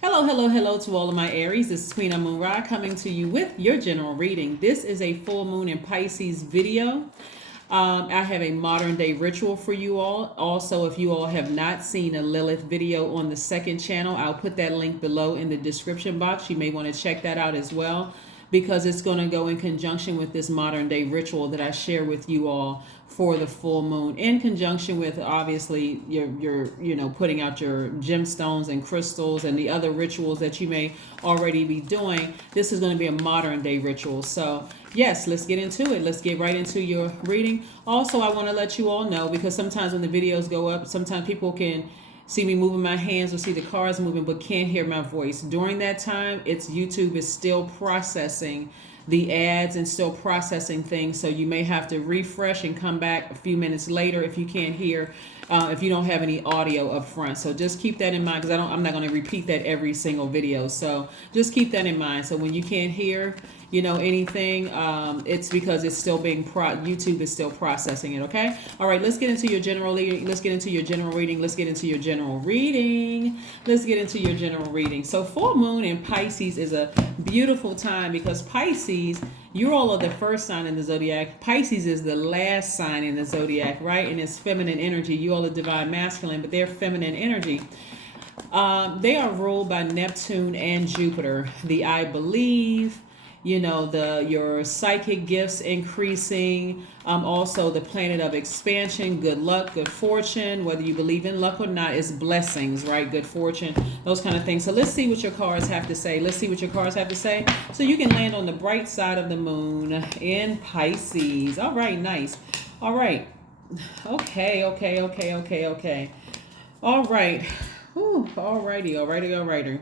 Hello, hello, hello to all of my Aries. This is Queen Amun Ra coming to you with your general reading. This is a full moon in Pisces video. I have a modern day ritual for you all. Also, if you all have not seen a Lilith video on the second channel, I'll put that link below in the description box. You may want to check that out as well, because it's going to go in conjunction with this modern day ritual that I share with you all for the full moon, in conjunction with obviously your putting out your gemstones and crystals and the other rituals that you may already be doing. This is going to be a modern day ritual. So yes, let's get into it. Let's get right into your reading. Also, I want to let you all know, because sometimes when the videos go up, sometimes people can see me moving my hands or see the cars moving but can't hear my voice. During that time, YouTube is still processing the ads and still processing things, so you may have to refresh and come back a few minutes later if you can't hear, if you don't have any audio up front. So just keep that in mind, because I'm not going to repeat that every single video. So just keep that in mind. So when you can't hear anything, it's because it's still being YouTube is still processing it. Okay. All right, let's get into your general reading. Let's get into your general reading. Let's get into your general reading. Let's get into your general reading. So full moon in Pisces is a beautiful time, because Pisces, you all are the first sign in the zodiac. Pisces is the last sign in the zodiac, right? And it's feminine energy. You all are divine masculine, but they're feminine energy. They are ruled by Neptune and Jupiter. The I believe, your psychic gifts increasing, also the planet of expansion, good luck, good fortune. Whether you believe in luck or not, it's blessings, right? Good fortune, those kind of things. So let's see what your cards have to say. Let's see what your cards have to say, so you can land on the bright side of the moon in Pisces. All right, nice. All right. Okay. All right. Ooh, alrighty.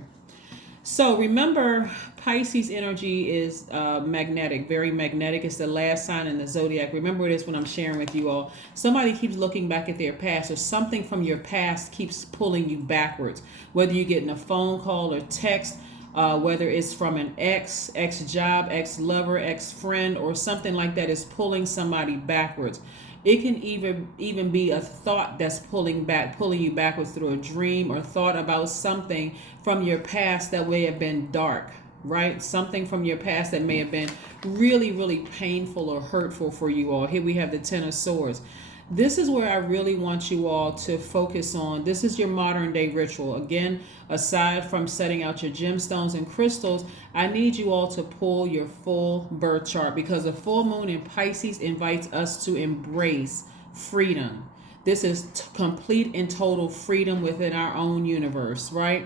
So remember, Pisces energy is magnetic, very magnetic. It's the last sign in the zodiac. Remember this when I'm sharing with you all. Somebody keeps looking back at their past, or something from your past keeps pulling you backwards. Whether you're getting a phone call or text, whether it's from an ex-job, ex-lover, ex-friend, or something like that, is pulling somebody backwards. It can even be a thought that's pulling you backwards through a dream, or thought about something from your past that may have been dark, right? Something from your past that may have been really, really painful or hurtful for you all. Here we have the Ten of Swords. This is where I really want you all to focus on. This is your modern day ritual. Again, aside from setting out your gemstones and crystals, I need you all to pull your full birth chart, because the full moon in Pisces invites us to embrace freedom. This is complete and total freedom within our own universe, right?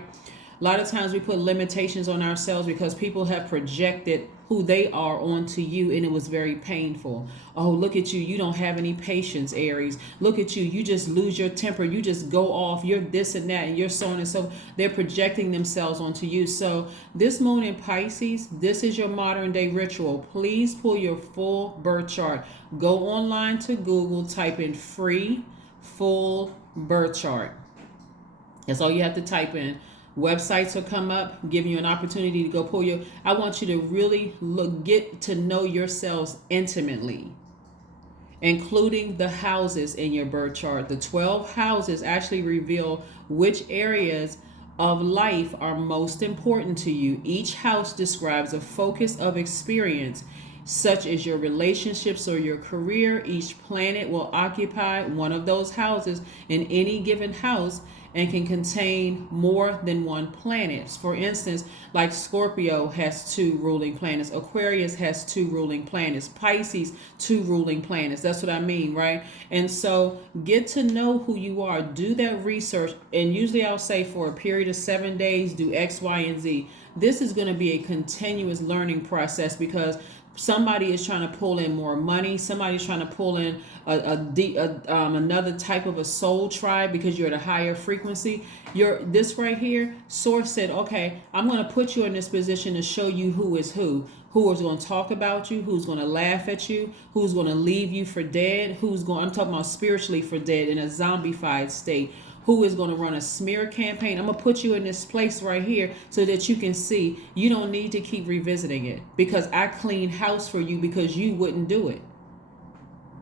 A lot of times we put limitations on ourselves because people have projected who they are onto you, and it was very painful. Oh, look at you. You don't have any patience, Aries. Look at you. You just lose your temper. You just go off. You're this and that, and you're so on and so. They're projecting themselves onto you. So this moon in Pisces, this is your modern day ritual. Please pull your full birth chart. Go online to Google, type in free full birth chart. That's all you have to type in. Websites will come up, giving you an opportunity to go pull your. I want you to really get to know yourselves intimately, including the houses in your birth chart. The 12 houses actually reveal which areas of life are most important to you. Each house describes a focus of experience, such as your relationships or your career. Each planet will occupy one of those houses in any given house, and can contain more than one planet. For instance, like Scorpio has 2 ruling planets, Aquarius has 2 ruling planets, Pisces 2 ruling planets. That's what I mean, right? And so get to know who you are. Do that research, and usually I'll say for a period of 7 days, do X, Y, and Z. This is going to be a continuous learning process, because somebody is trying to pull in more money. Somebody's trying to pull in another type of a soul tribe, because you're at a higher frequency. This right here, Source said, okay, I'm going to put you in this position to show you who is who is going to talk about you, who's going to laugh at you, who's going to leave you for dead, I'm talking about spiritually for dead, in a zombified state, who is going to run a smear campaign. I'm going to put you in this place right here so that you can see. You don't need to keep revisiting it, because I clean house for you, because you wouldn't do it.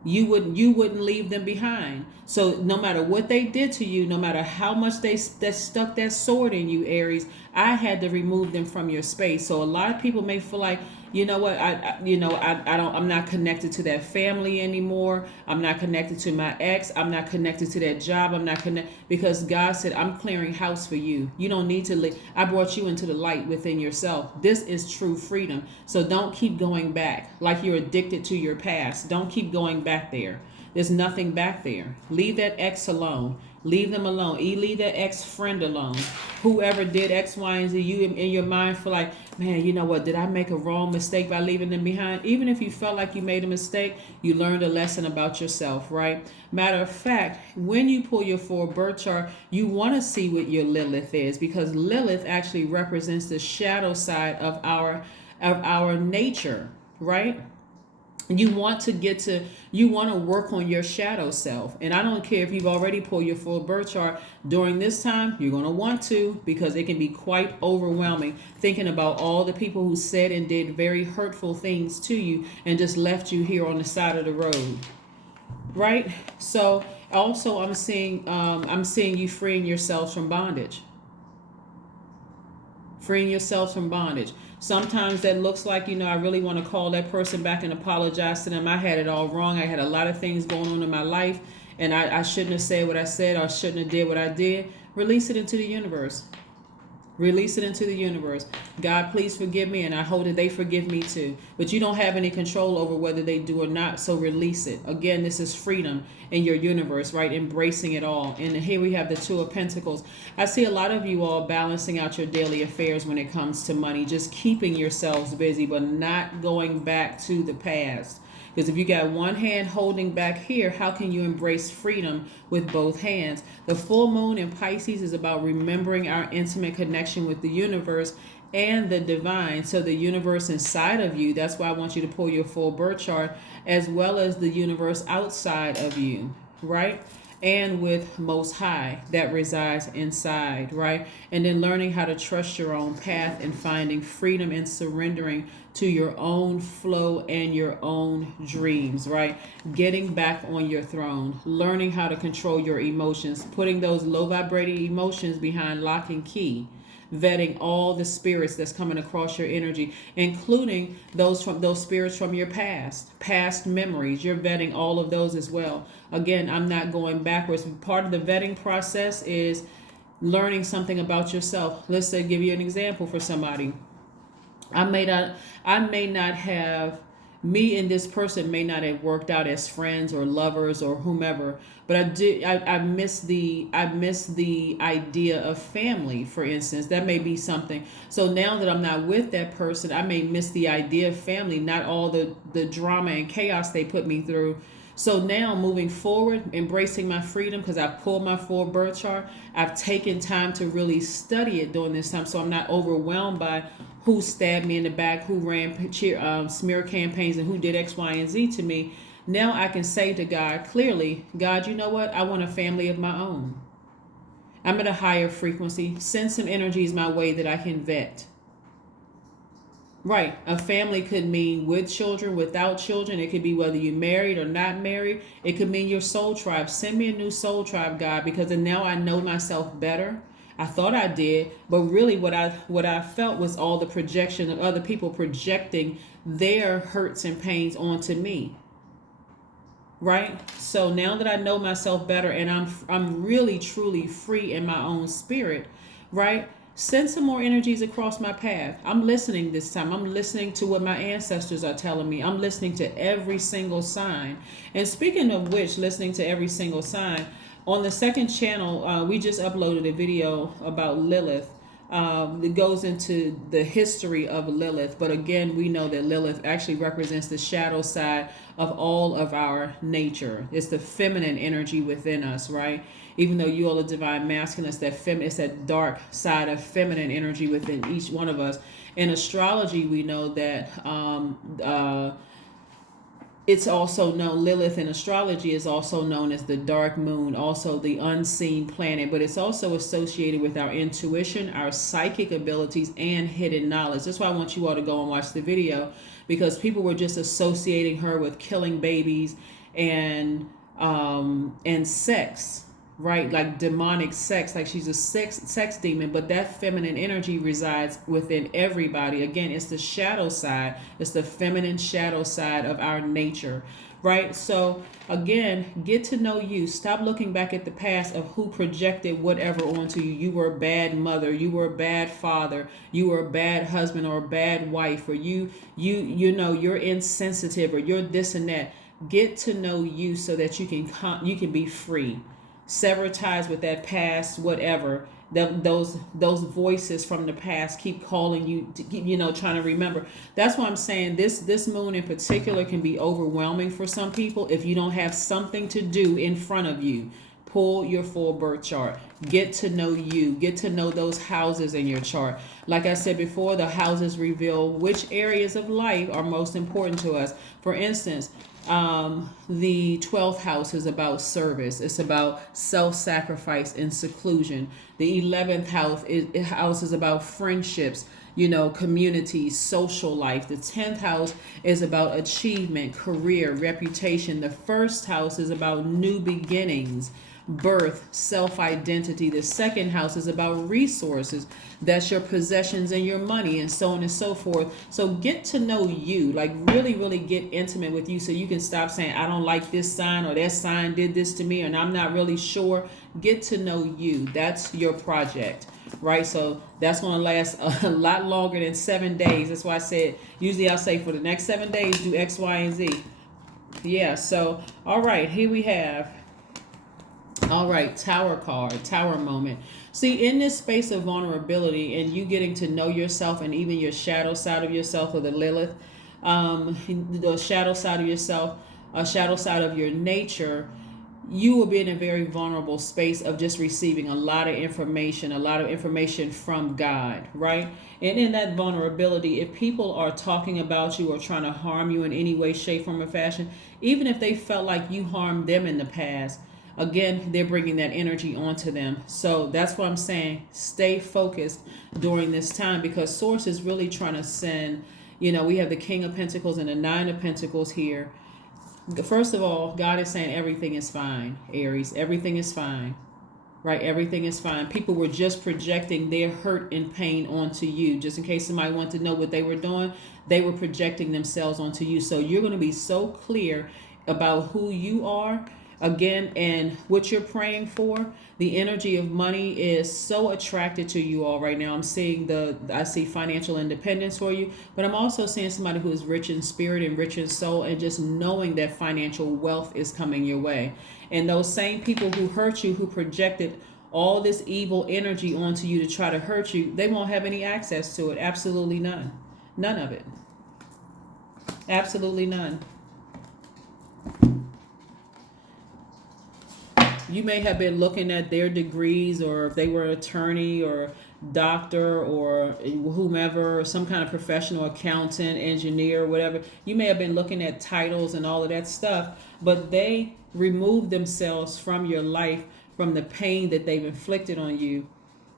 You wouldn't leave them behind. So no matter what they did to you, no matter how much they stuck that sword in you, Aries, I had to remove them from your space. So a lot of people may feel like, you know what, I'm not connected to that family anymore. I'm not connected to my ex. I'm not connected to that job. I'm not connected, because God said, I'm clearing house for you. You don't need to live. I brought you into the light within yourself. This is true freedom. So don't keep going back like you're addicted to your past. Don't keep going back there. There's nothing back there. Leave that ex alone. Leave them alone. Leave that ex-friend alone. Whoever did X, Y, and Z, you in your mind feel like, man, you know what? Did I make a wrong mistake by leaving them behind? Even if you felt like you made a mistake, you learned a lesson about yourself, right? Matter of fact, when you pull your full birth chart, you want to see what your Lilith is, because Lilith actually represents the shadow side of our nature, right? You want to work on your shadow self. And I don't care if you've already pulled your full birth chart. During this time, you're going to want to, because it can be quite overwhelming thinking about all the people who said and did very hurtful things to you and just left you here on the side of the road. Right? So also I'm seeing you freeing yourselves from bondage. Freeing yourselves from bondage. Sometimes that looks like, I really want to call that person back and apologize to them. I had it all wrong. I had a lot of things going on in my life, and I shouldn't have said what I said, or shouldn't have did what I did. Release it into the universe. Release it into the universe. God, please forgive me, and I hope that they forgive me too. But you don't have any control over whether they do or not, so release it. Again, this is freedom in your universe, right? Embracing it all. And here we have the Two of Pentacles. I see a lot of you all balancing out your daily affairs when it comes to money, just keeping yourselves busy, but not going back to the past. Because if you got one hand holding back here, how can you embrace freedom with both hands? The full moon in Pisces is about remembering our intimate connection with the universe and the divine. So the universe inside of you, that's why I want you to pull your full birth chart, as well as the universe outside of you, right? And with Most High that resides inside, right? And then learning how to trust your own path and finding freedom and surrendering to your own flow and your own dreams, right? Getting back on your throne, learning how to control your emotions, putting those low vibrating emotions behind lock and key, vetting all the spirits that's coming across your energy, including those spirits from your past memories. You're vetting all of those as well. Again, I'm not going backwards. Part of the vetting process is learning something about yourself. Let's say, give you an example for somebody. I may not have, me and this person may not have worked out as friends or lovers or whomever, but I miss the idea of family, for instance. That may be something. So now that I'm not with that person, I may miss the idea of family, not all the drama and chaos they put me through. So now moving forward, embracing my freedom, because I've pulled my full birth chart. I've taken time to really study it during this time, so I'm not overwhelmed by who stabbed me in the back, who ran smear campaigns, and who did X, Y, and Z to me. Now I can say to God clearly, God, you know what? I want a family of my own. I'm at a higher frequency. Send some energies my way that I can vet. Right. A family could mean with children, without children. It could be whether you're married or not married. It could mean your soul tribe. Send me a new soul tribe, God, because then now I know myself better. I thought I did, but really what I felt was all the projection of other people projecting their hurts and pains onto me. Right? So now that I know myself better and I'm really truly free in my own spirit, right? Send some more energies across my path. I'm listening this time. I'm listening to what my ancestors are telling me. I'm listening to every single sign. And speaking of which, listening to every single sign, on the second channel, we just uploaded a video about Lilith. It goes into the history of Lilith. But again, we know that Lilith actually represents the shadow side of all of our nature. It's the feminine energy within us, right? Even though you all are divine masculine, it's that dark side of feminine energy within each one of us. In astrology, we know that it's also known, Lilith in astrology is also known as the dark moon, also the unseen planet, but it's also associated with our intuition, our psychic abilities, and hidden knowledge. That's why I want you all to go and watch the video, because people were just associating her with killing babies and sex, right? Like demonic sex, like she's a sex demon, but that feminine energy resides within everybody. Again, it's the shadow side, it's the feminine shadow side of our nature, right? So again, get to know you. Stop looking back at the past of who projected whatever onto you. You were a bad mother, you were a bad father, you were a bad husband or a bad wife, or you know you're insensitive, or you're this and that. Get to know you so that you can be free. Sever ties with that past, whatever. Those voices from the past keep calling you to keep, trying to remember. That's why I'm saying this moon in particular can be overwhelming for some people if you don't have something to do in front of you. Pull your full birth chart. Get to know you. Get to know those houses in your chart. Like I said before, the houses reveal which areas of life are most important to us. For instance, the 12th house is about service. It's about self-sacrifice and seclusion. The 11th house is about friendships, community, social life. The 10th house is about achievement, career, reputation. The first house is about new beginnings, birth, self-identity. The second house is about resources. That's your possessions and your money, and so on and so forth. So get to know you, like really, really get intimate with you so you can stop saying, I don't like this sign, or that sign did this to me, and I'm not really sure. Get to know you. That's your project, right? So that's going to last a lot longer than 7 days. That's why I said, usually I'll say for the next 7 days, do X, Y, and Z. Yeah, so, all right, here we have, all right, Tower card, Tower moment. See, in this space of vulnerability and you getting to know yourself and even your shadow side of yourself, or the Lilith, the shadow side of yourself, a shadow side of your nature, you will be in a very vulnerable space of just receiving a lot of information from God, right? And in that vulnerability, if people are talking about you or trying to harm you in any way, shape, form, or fashion, even if they felt like you harmed them in the past, again, they're bringing that energy onto them. So that's what I'm saying. Stay focused during this time, because Source is really trying to send, we have the King of Pentacles and the Nine of Pentacles here. First of all, God is saying everything is fine, Aries. Everything is fine, right? Everything is fine. People were just projecting their hurt and pain onto you. Just in case somebody wanted to know what they were doing, they were projecting themselves onto you. So you're going to be so clear about who you are, again, and what you're praying for. The energy of money is so attracted to you all right now. I see financial independence for you, but I'm also seeing somebody who is rich in spirit and rich in soul, and just knowing that financial wealth is coming your way. And those same people who hurt you, who projected all this evil energy onto you to try to hurt you, they won't have any access to it. Absolutely none. None of it. Absolutely none. You may have been looking at their degrees, or if they were an attorney or doctor or whomever, or some kind of professional accountant, engineer, whatever. You may have been looking at titles and all of that stuff, but they removed themselves from your life, from the pain that they've inflicted on you,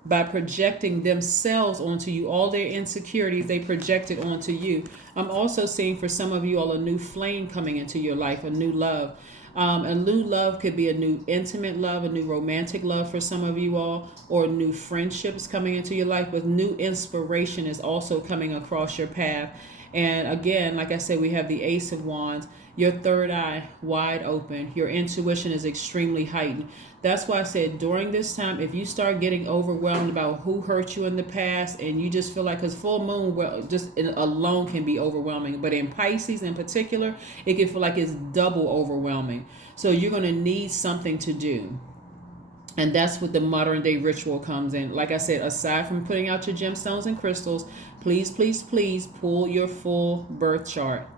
by projecting themselves onto you. All their insecurities they projected onto you. I'm also seeing for some of you all a new flame coming into your life, a new love. A new love could be a new intimate love, a new romantic love for some of you all, or new friendships coming into your life, but new inspiration is also coming across your path. And again, like I said, we have the Ace of Wands, your third eye wide open. Your intuition is extremely heightened. That's why I said during this time, if you start getting overwhelmed about who hurt you in the past, and you just feel like, because full moon, well, just alone can be overwhelming, but in Pisces in particular, it can feel like it's double overwhelming. So you're going to need something to do. And that's what the modern day ritual comes in. Like I said, aside from putting out your gemstones and crystals, please, please, please pull your full birth chart.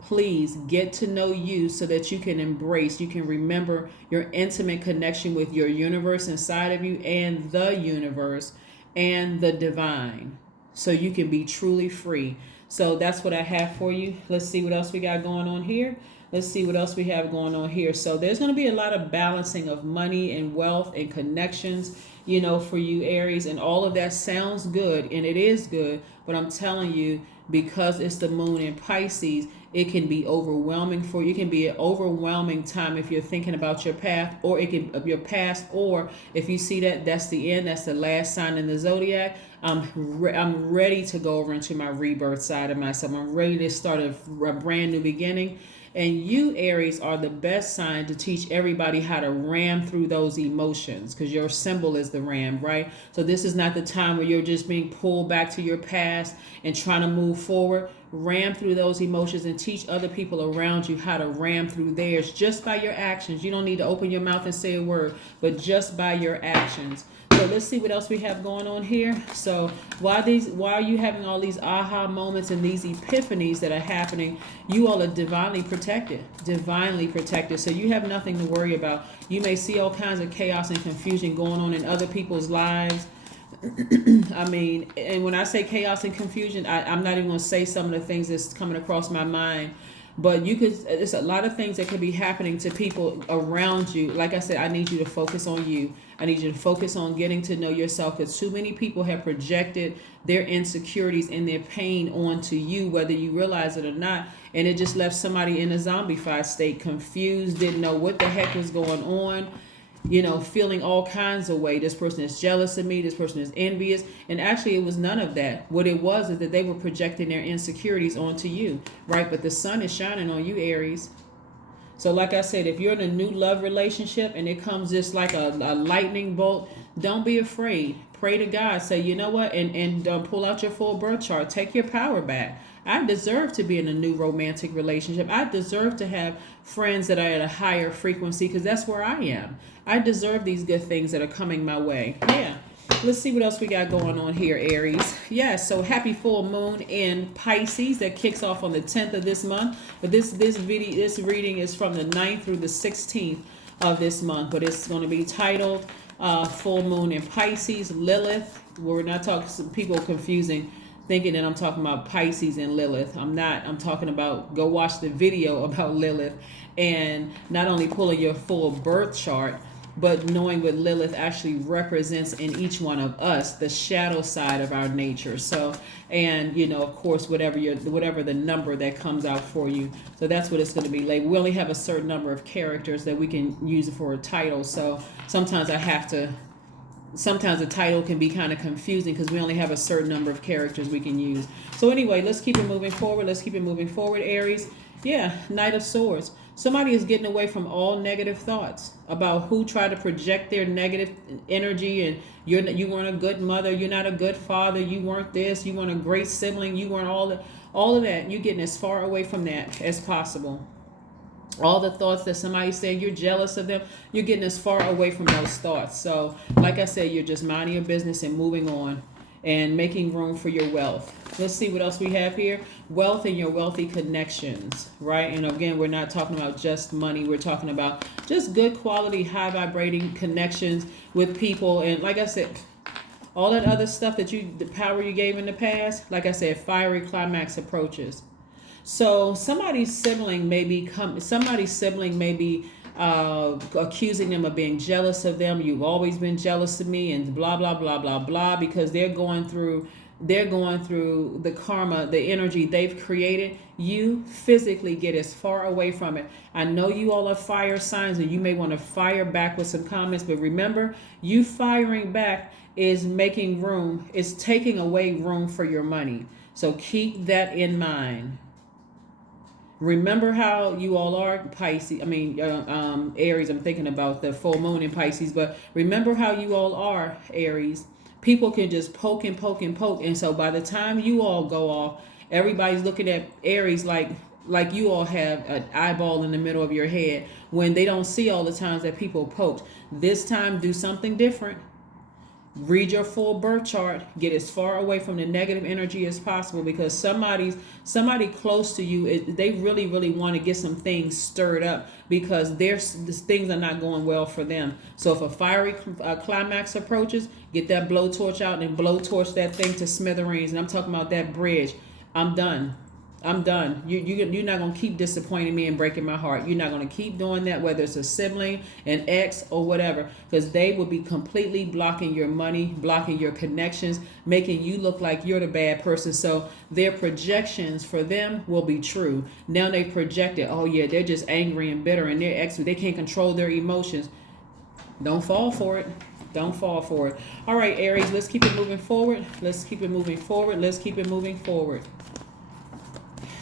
Please get to know you so that you can embrace, you can remember your intimate connection with your universe inside of you, and the universe and the divine, so you can be truly free. So that's what I have for you. Let's see what else we got going on here. Let's see what else we have going on here. So there's going to be a lot of balancing of money and wealth and connections, you know, for you Aries, and all of that sounds good, and it is good, but I'm telling you, because it's the moon in Pisces, it can be overwhelming for you. It can be an overwhelming time if you're thinking about your path, or it can your past, or if you see that that's the end, that's the last sign in the zodiac. I'm ready to go over into my rebirth side of myself. I'm ready to start a brand new beginning. And you, Aries, are the best sign to teach everybody how to ram through those emotions, because your symbol is the ram, right? So this is not the time where you're just being pulled back to your past and trying to move forward. Ram through those emotions and teach other people around you how to ram through theirs just by your actions. You don't need to open your mouth and say a word, but just by your actions. So let's see what else we have going on here. So why are you having all these aha moments and these epiphanies that are happening? You all are divinely protected. Divinely protected. So you have nothing to worry about. You may see all kinds of chaos and confusion going on in other people's lives. I mean, and when I say chaos and confusion, I'm not even going to say some of the things that's coming across my mind. But it's a lot of things that could be happening to people around you. Like I said, I need you to focus on you. I need you to focus on getting to know yourself, because too many people have projected their insecurities and their pain onto you, whether you realize it or not. And it just left somebody in a zombified state, confused, didn't know what the heck was going on. You know, feeling all kinds of way. This person is jealous of me. This person is envious. And actually, it was none of that. What it was is that they were projecting their insecurities onto you, right? But the sun is shining on you, Aries. So like I said, if you're in a new love relationship and it comes just like a lightning bolt, don't be afraid. Pray to God. Say, you know what? And pull out your full birth chart. Take your power back. I deserve to be in a new romantic relationship. I deserve to have friends that are at a higher frequency, because that's where I am. I deserve these good things that are coming my way. Yeah. Let's see what else we got going on here, Aries. Yeah, so happy full moon in Pisces that kicks off on the 10th of this month. But this reading is from the 9th through the 16th of this month. But it's going to be titled Full Moon in Pisces, Lilith. We're not talking, some people confusing, thinking that I'm talking about Pisces and Lilith. I'm not. I'm talking about, go watch the video about Lilith, and not only pulling your full birth chart, but knowing what Lilith actually represents in each one of us, the shadow side of our nature. So, and you know, of course, whatever the number that comes out for you. So that's what it's going to be like. We only have a certain number of characters that we can use for a title. So sometimes the title can be kind of confusing because we only have a certain number of characters we can use. So anyway, let's keep it moving forward. Aries. Yeah, Knight of Swords. Somebody is getting away from all negative thoughts about who tried to project their negative energy, and you weren't a good mother, you're not a good father, you weren't this, you weren't a great sibling, you weren't all of that. You're getting as far away from that as possible. All the thoughts that somebody said you're jealous of them, you're getting as far away from those thoughts. So like I said, you're just minding your business and moving on and making room for your wealth. Let's see what else we have here. Wealth and your wealthy connections, right? And again, we're not talking about just money. We're talking about just good quality, high vibrating connections with people. And like I said, all that other stuff that the power you gave in the past, like I said, fiery climax approaches. So somebody's sibling may be accusing them of being jealous of them. You've always been jealous of me, and blah blah blah blah blah, because they're going through the karma, the energy they've created. You physically get as far away from it. I know you all are fire signs, and you may want to fire back with some comments, but remember, you firing back is making room, is taking away room for your money. So keep that in mind. Remember how you all are Pisces. Aries. I'm thinking about the full moon in Pisces, but remember how you all are Aries. People can just poke and poke and poke, and so by the time you all go off, everybody's looking at Aries like you all have an eyeball in the middle of your head, when they don't see all the times that people poked. This time, do something different. Read your full birth chart. Get as far away from the negative energy as possible, because somebody close to you, they really, really want to get some things stirred up, because things are not going well for them. So if a fiery climax approaches, get that blowtorch out and blowtorch that thing to smithereens. And I'm talking about that bridge. I'm done. I'm done. You're not going to keep disappointing me and breaking my heart. You're not going to keep doing that, whether it's a sibling, an ex, or whatever, because they will be completely blocking your money, blocking your connections, making you look like you're the bad person. So their projections for them will be true. Now they project it. Oh yeah, they're just angry and bitter, and they're ex. They can't control their emotions. Don't fall for it. Don't fall for it. All right, Aries, let's keep it moving forward. Let's keep it moving forward. Let's keep it moving forward.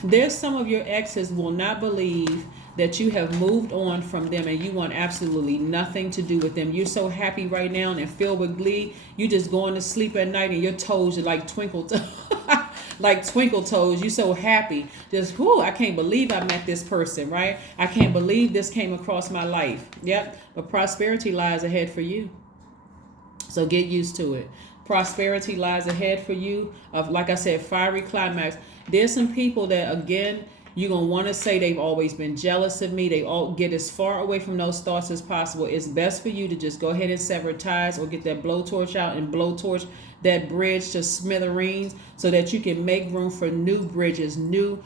There's some of your exes will not believe that you have moved on from them and you want absolutely nothing to do with them. You're so happy right now and filled with glee. You just going to sleep at night and your toes are like twinkle like twinkle toes. You're so happy. Just, whoo, I can't believe I met this person, right? I can't believe this came across my life. Yep. But prosperity lies ahead for you. So get used to it. Prosperity lies ahead for you of, like I said, fiery climax. There's some people that, again, you're going to want to say they've always been jealous of me. They all get as far away from those thoughts as possible. It's best for you to just go ahead and sever ties or get that blowtorch out and blowtorch that bridge to smithereens so that you can make room for new bridges, new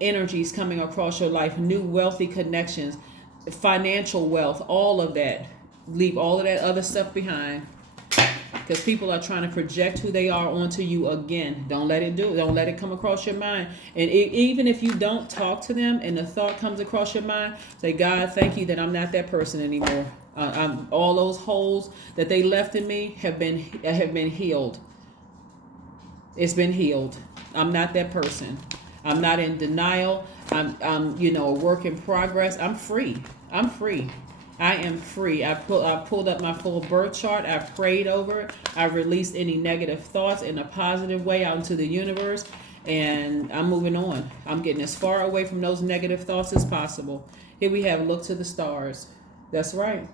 energies coming across your life, new wealthy connections, financial wealth, all of that. Leave all of that other stuff behind. Because people are trying to project who they are onto you again. Don't let it do it. Don't let it come across your mind. And even if you don't talk to them and the thought comes across your mind, say, God, thank you that I'm not that person anymore. All those holes that they left in me have been healed. It's been healed. I'm not that person. I'm not in denial. I'm a work in progress. I'm free. I'm free. I am free. I pulled up my full birth chart. I prayed over it. I released any negative thoughts in a positive way out into the universe. And I'm moving on. I'm getting as far away from those negative thoughts as possible. Here we have look to the stars. That's right.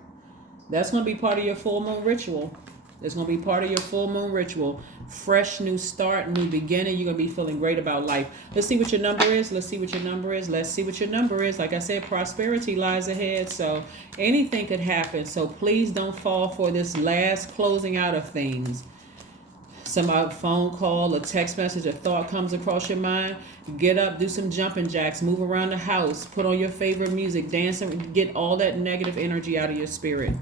That's going to be part of your full moon ritual. That's going to be part of your full moon ritual. Fresh new start, new beginning. You're going to be feeling great about life. Let's see what your number is. Let's see what your number is. Let's see what your number is. Like I said, prosperity lies ahead. So anything could happen. So please don't fall for this last closing out of things. Some phone call, a text message, a thought comes across your mind. Get up, do some jumping jacks, move around the house, put on your favorite music, dance, and get all that negative energy out of your spirit.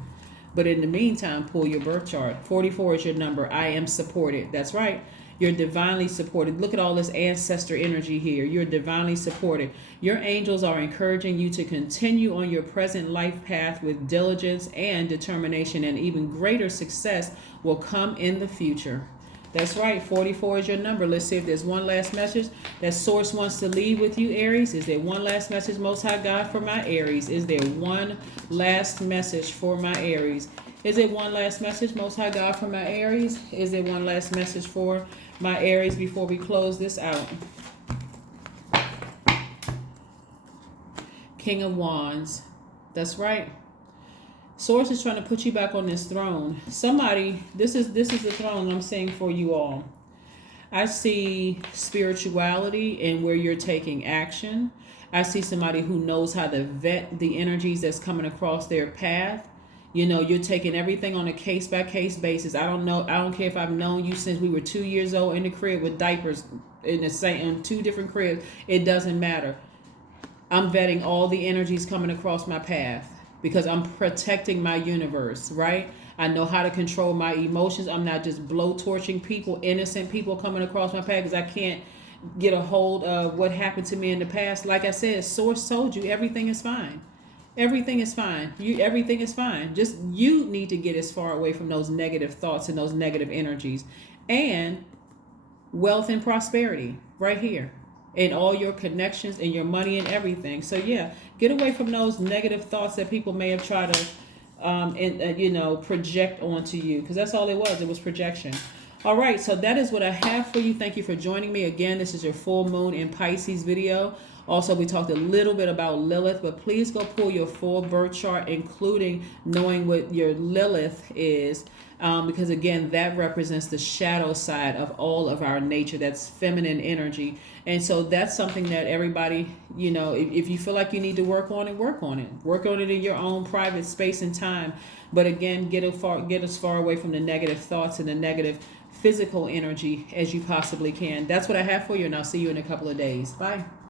But in the meantime, pull your birth chart. 44 is your number. I am supported. That's right. You're divinely supported. Look at all this ancestor energy here. You're divinely supported. Your angels are encouraging you to continue on your present life path with diligence and determination, and even greater success will come in the future. That's right. 44 is your number. Let's see if there's one last message that Source wants to leave with you, Aries. Is there one last message, Most High God, for my Aries? Is there one last message for my Aries? Is it one last message, Most High God, for my Aries? Is there one last message for my Aries before we close this out? King of Wands. That's right. Source is trying to put you back on this throne. Somebody, this is the throne I'm saying for you all. I see spirituality and where you're taking action. I see somebody who knows how to vet the energies that's coming across their path. You know, you're taking everything on a case-by-case basis. I don't care if I've known you since we were 2 years old in the crib with diapers in two different cribs. It doesn't matter. I'm vetting all the energies coming across my path, because I'm protecting my universe, right? I know how to control my emotions. I'm not just blowtorching people, innocent people coming across my path, because I can't get a hold of what happened to me in the past. Like I said, Source told you everything is fine. Everything is fine. Everything is fine. Just you need to get as far away from those negative thoughts and those negative energies. And wealth and prosperity right here. And all your connections and your money and everything. So yeah, get away from those negative thoughts that people may have tried to, project onto you, because that's all it was. It was projection. All right, so that is what I have for you. Thank you for joining me again. This is your full moon in Pisces video. Also, we talked a little bit about Lilith, but please go pull your full birth chart, including knowing what your Lilith is. Because again, that represents the shadow side of all of our nature. That's feminine energy. And so that's something that everybody, if you feel like you need to work on it, work on it. Work on it in your own private space and time. But again, get as far away from the negative thoughts and the negative physical energy as you possibly can. That's what I have for you, and I'll see you in a couple of days. Bye.